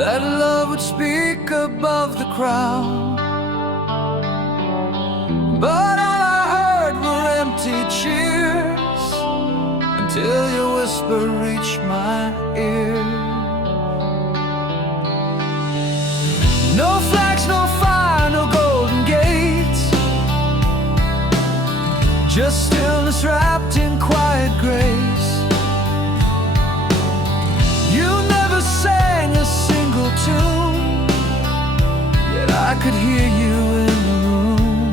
that love would speak above the crowd. But all I heard were empty cheers until your whisper reached my ear. No flags, no fire, no golden gates, just stillness wrapped in quiet grace. You never sang a single tune, yet I could hear you in the room.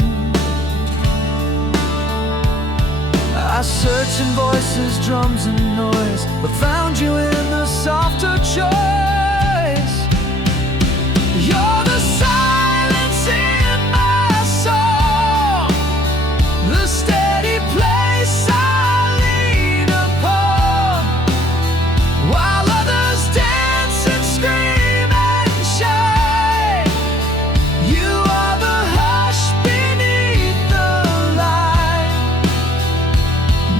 I searched in voices, drums and noise, but found you in the softer choice. You're the silence in my soul, the steady place I lean upon, while others dance and scream and shine. You are the hush beneath the light,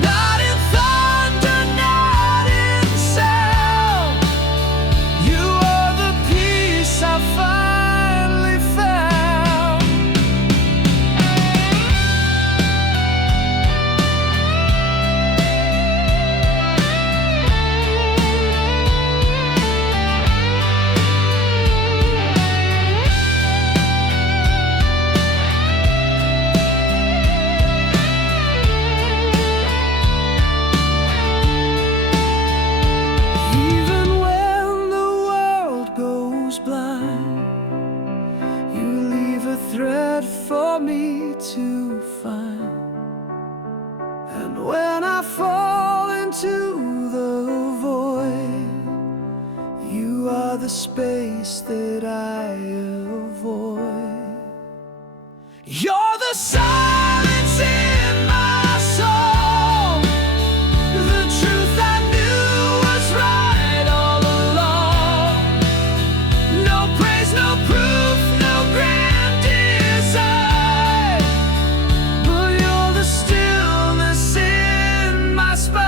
not in thunder, not in sound. You are the peace I finally found. Even when the world goes blind, you leave a thread for me to find. And when I fall into the void, you are the space that I avoid. You're the silence in my soul, the truth I knew was right all along. No praise, no proof, no grand design, but you're the stillness in my spine.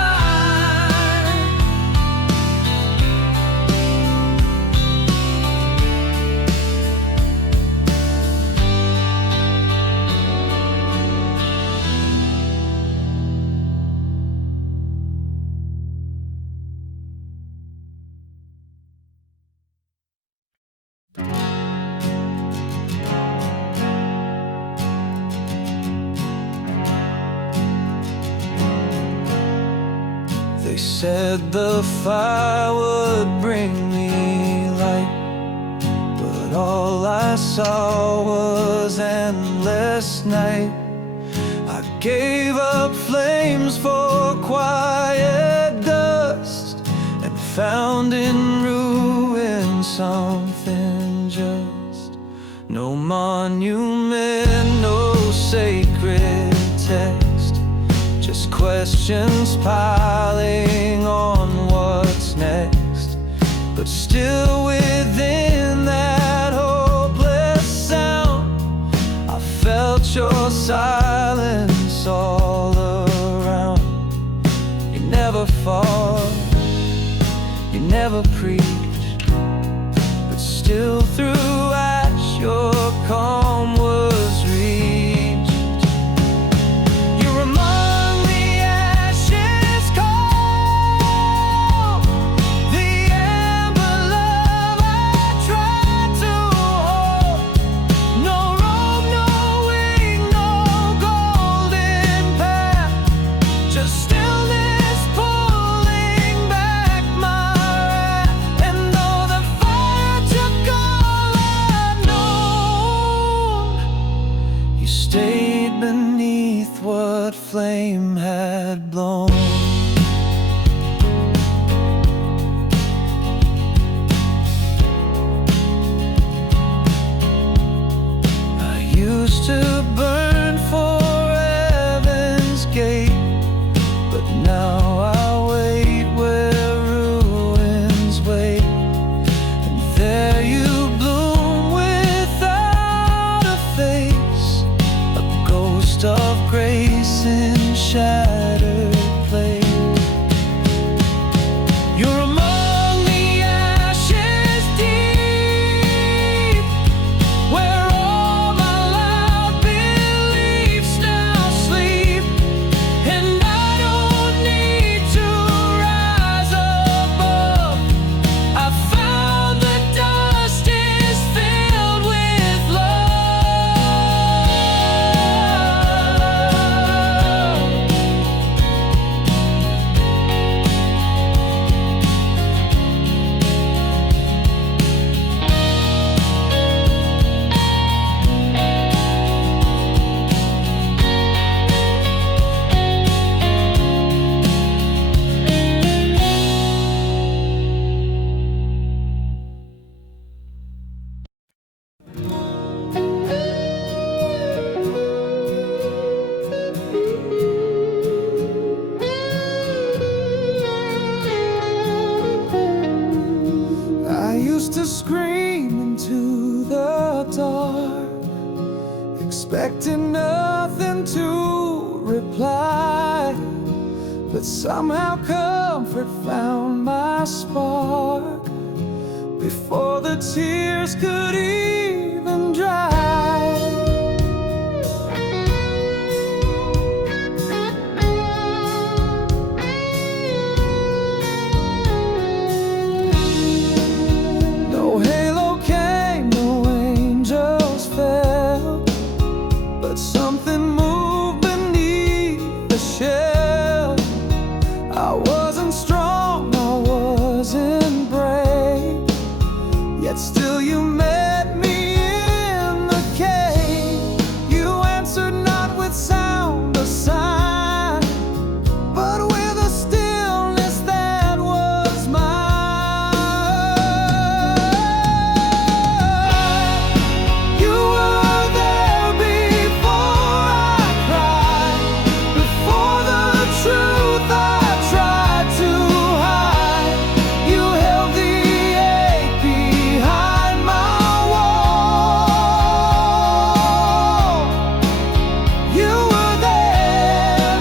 They said the fire would bring me light, but all I saw was endless night. I gave up flames for quiet dust, and found in ruin something just. No monument, no sacred text, just questions piling on what's next. But still within that hopeless sound, I felt your silence all around. You never fought, you never preached, but still through ash your calm was reached. You're among the ashes cold, the amber love I tried to hold. No robe, no wing, no golden path, just stillness pulling back my wrath. And though the fire took all I've known, you stayed beneath what flame had blown. I used to burn for heaven's gate, but now I wait where ruins wait. And there you bloom without a face, a ghost of grace in shattered place. You're among the ashes deep, expecting nothing to reply, but somehow comfort found my spark before the tears could even dry. No halo came, no angels fell, but something moved beneath the shell. I wasn't strong, I wasn't brave, yet still you met me in the cave. You answered not with sound or sign, but with a stillness that was mine. You were there before I cried, before the truth I tried to hide. You held the ache behind my wall. You were there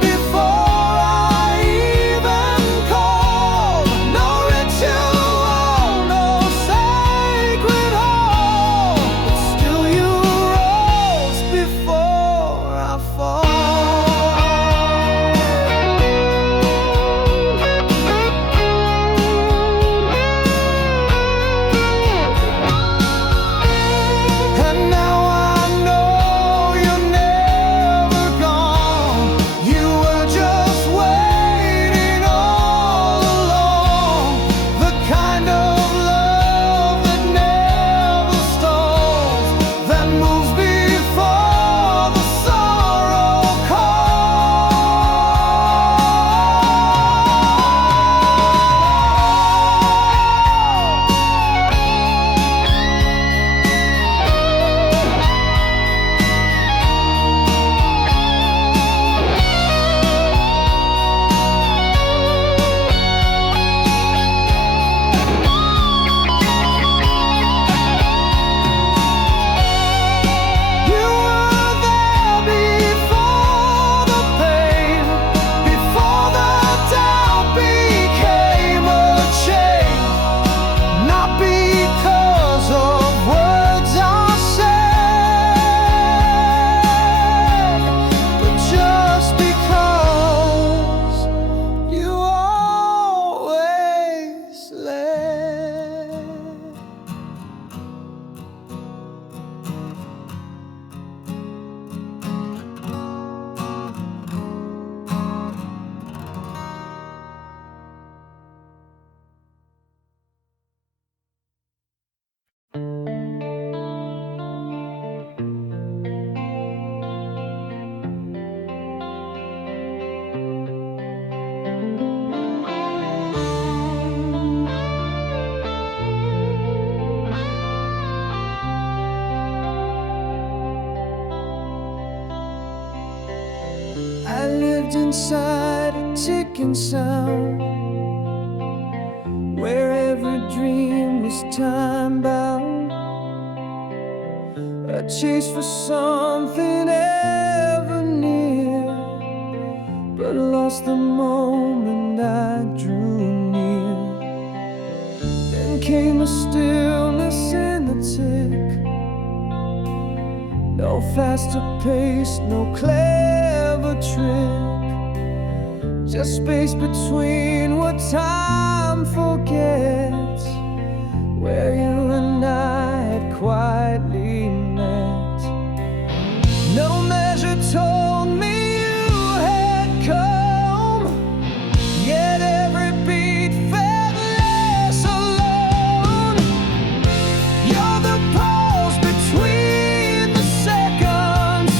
before I even called. No ritual, no sacred hall, but still you rose before I fall. And now I know you're never gone. You were just waiting all along, the kind of love that never stalls, that moves before the sorrow You were there before the pain, before the doubt became a chain. Not because of words I said, but just because you always led. I lived inside a ticking sound, where every dream was time-bound, a chase for something ever near, but lost the moment I drew near. Then came a stillness in the tick, no faster pace, no clever trick, just space between what time forgets, where you and I had quietly met. No measure told me you had come, yet every beat felt less alone. You're the pause between the seconds,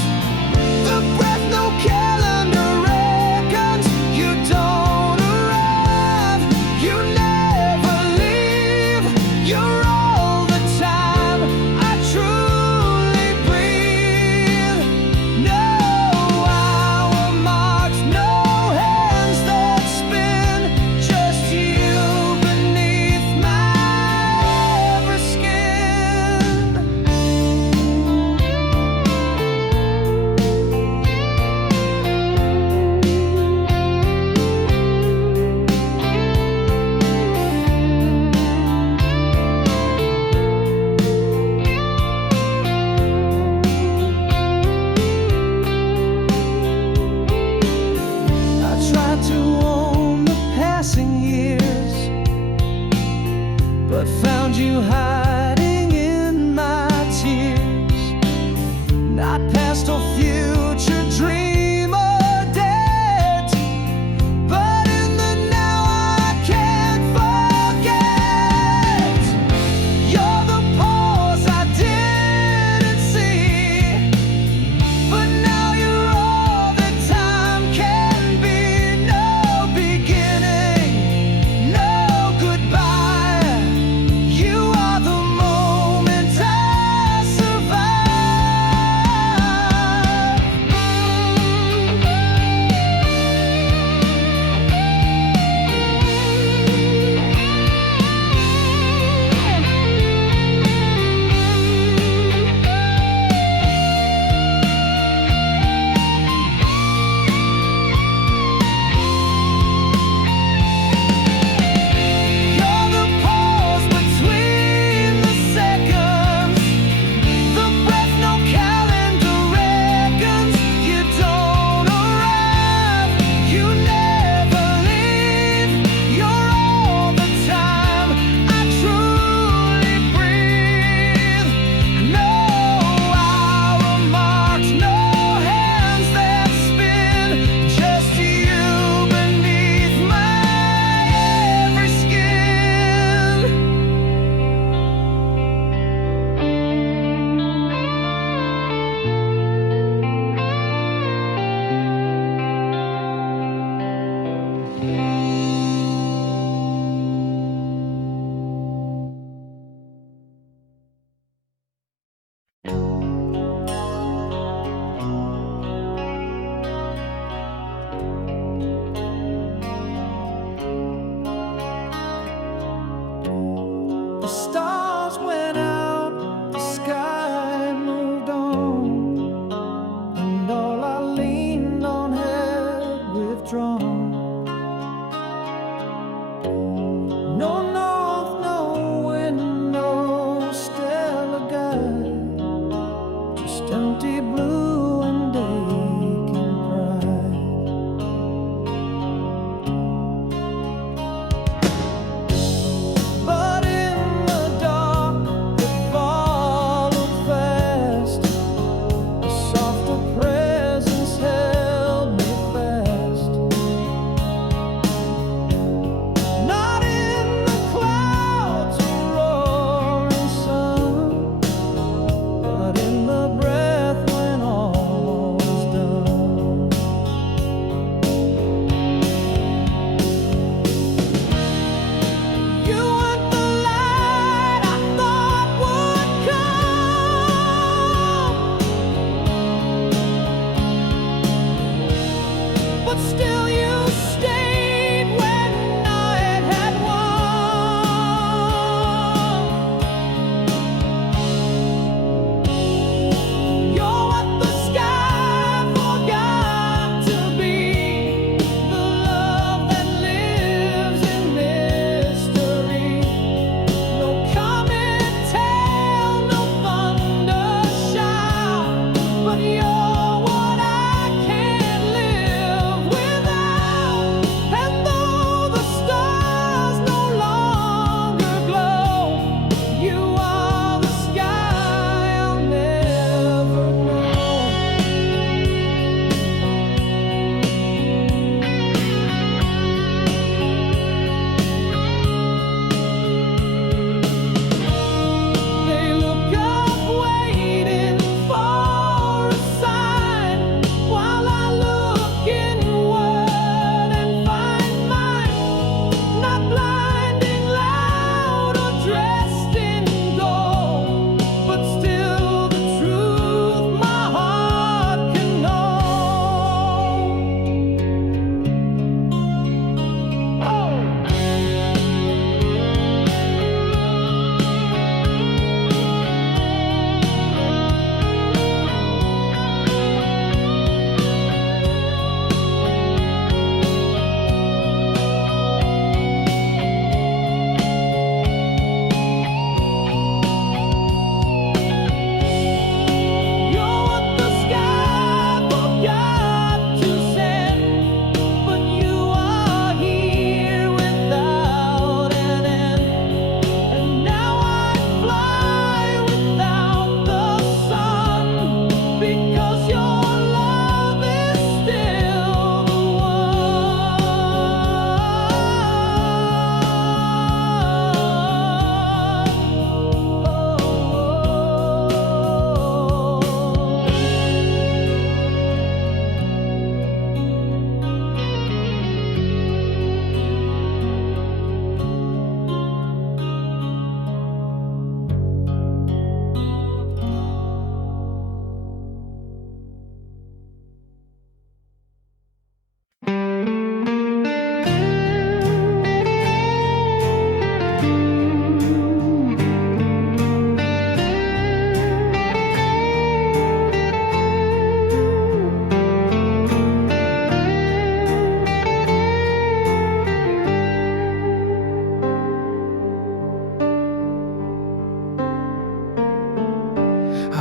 the breath no calendar reckons. You don't arrive, you but found you hiding in my tears. Not past or future, dream or dead, but in the now I can't forget. You're the pause I didn't see, but now you're all that time can be. No beginning, no goodbye. You are the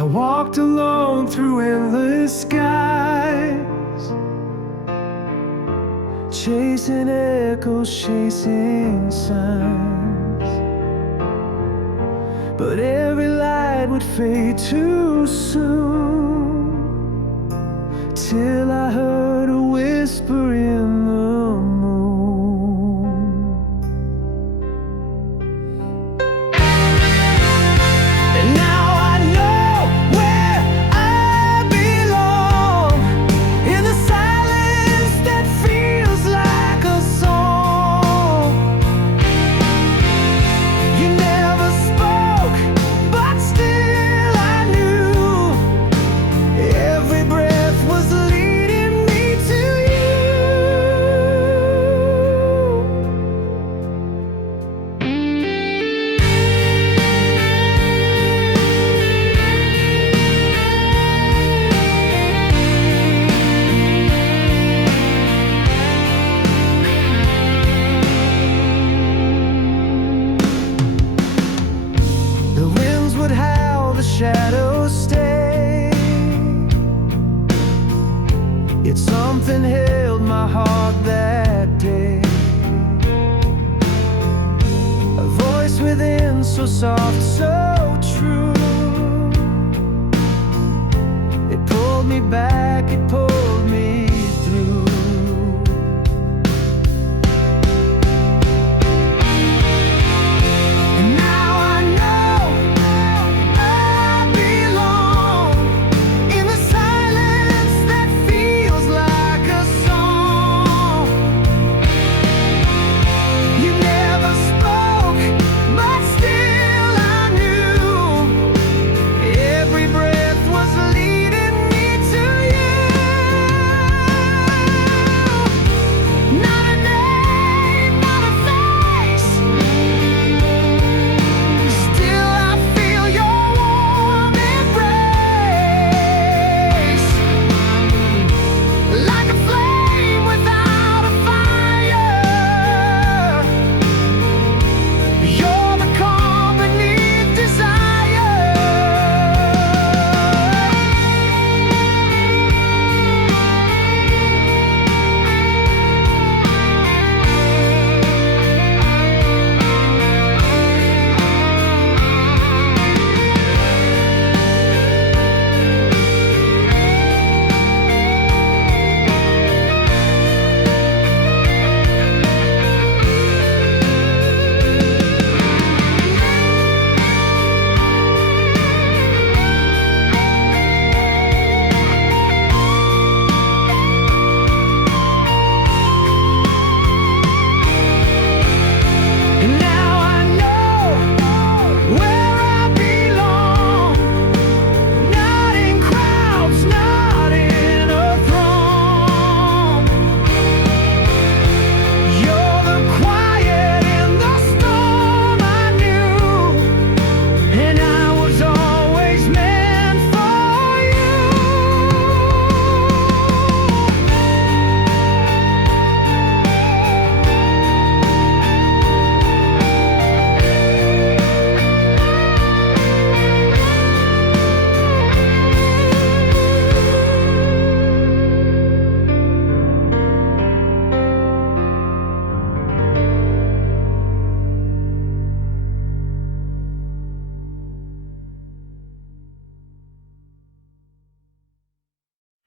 walked alone through endless skies, chasing echoes, chasing signs. But every light would fade too soon, till I heard a whisper in the moon. And now I know where I belong, in the silence that feels like a song. You never spoke, but still I knew every breath was leading me to you. The winds would howl, the shadows stay, yet something held my heart that day. A voice within, so soft, so true. It pulled me back, it pulled